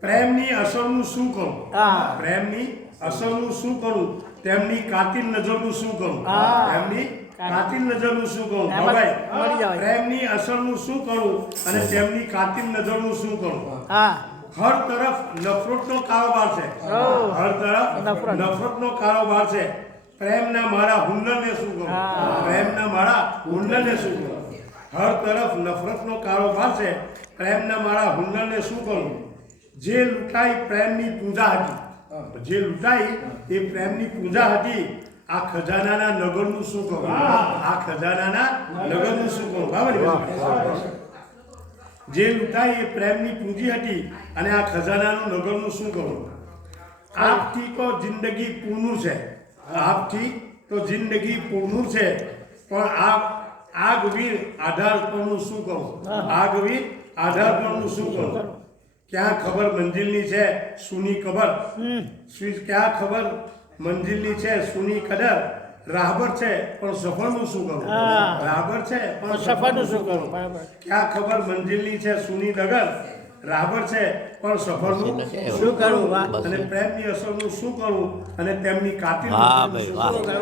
પ્રેમની અસરનું શું કરું? પ્રેમની અસરનું શું કરું? તેમની કાતિલ નજરનું શું કરું? તેમની કાતિલ નજરનું શું કરું? પ્રેમની અસરનું શું કરું અને તેમની કાતિલ નજરનું શું કરું? હર તરફ નફરતનો કારોબાર છે. હર તરફ નફરતનો કારોબાર છે. પ્રેમના મારા હુન્નરને શું કરું? પ્રેમના મારા હુન્નરને શું કરું? હર તરફ નફરતનો કારોબાર છે. પ્રેમના મારા હુન્નરને શું કરું? જે લૂંટાઈ પ્રેમની પૂજા હતી. જે લૂંટાઈ એ પ્રેમની પૂજા હતી. આ ખજાનાના નગરનું શું કરું? આ ખજાનાના નગરનું શું કરું? બરાબર. જે લૂંટાઈ એ પ્રેમની પૂંજી હતી અને આ ખજાનાનું નગરનું શું કરું? આપથી તો જિંદગી પૂર્ણ છે. આપથી તો જિંદગી પૂર્ણ છે. પણ આગવીર આધાર પરનું શું કરું? આગવીર આધાર પરનું શું કરું? ક્યાં ખબર મંજિલની છે સુની ખબર? ક્યાં ખબર મંજિલની છે સુની કદર? રાહબર છે પણ સફળનું શું કરું? રાહબર છે પણ સફળનું શું કરું? ક્યાં ખબર મંજિલની છે સુની ડગર? રાહબર છે પણ સફળનું શું કરું? અને પ્રેમની અસરનું શું કરું અને તેમની કાતિલ શું કરું?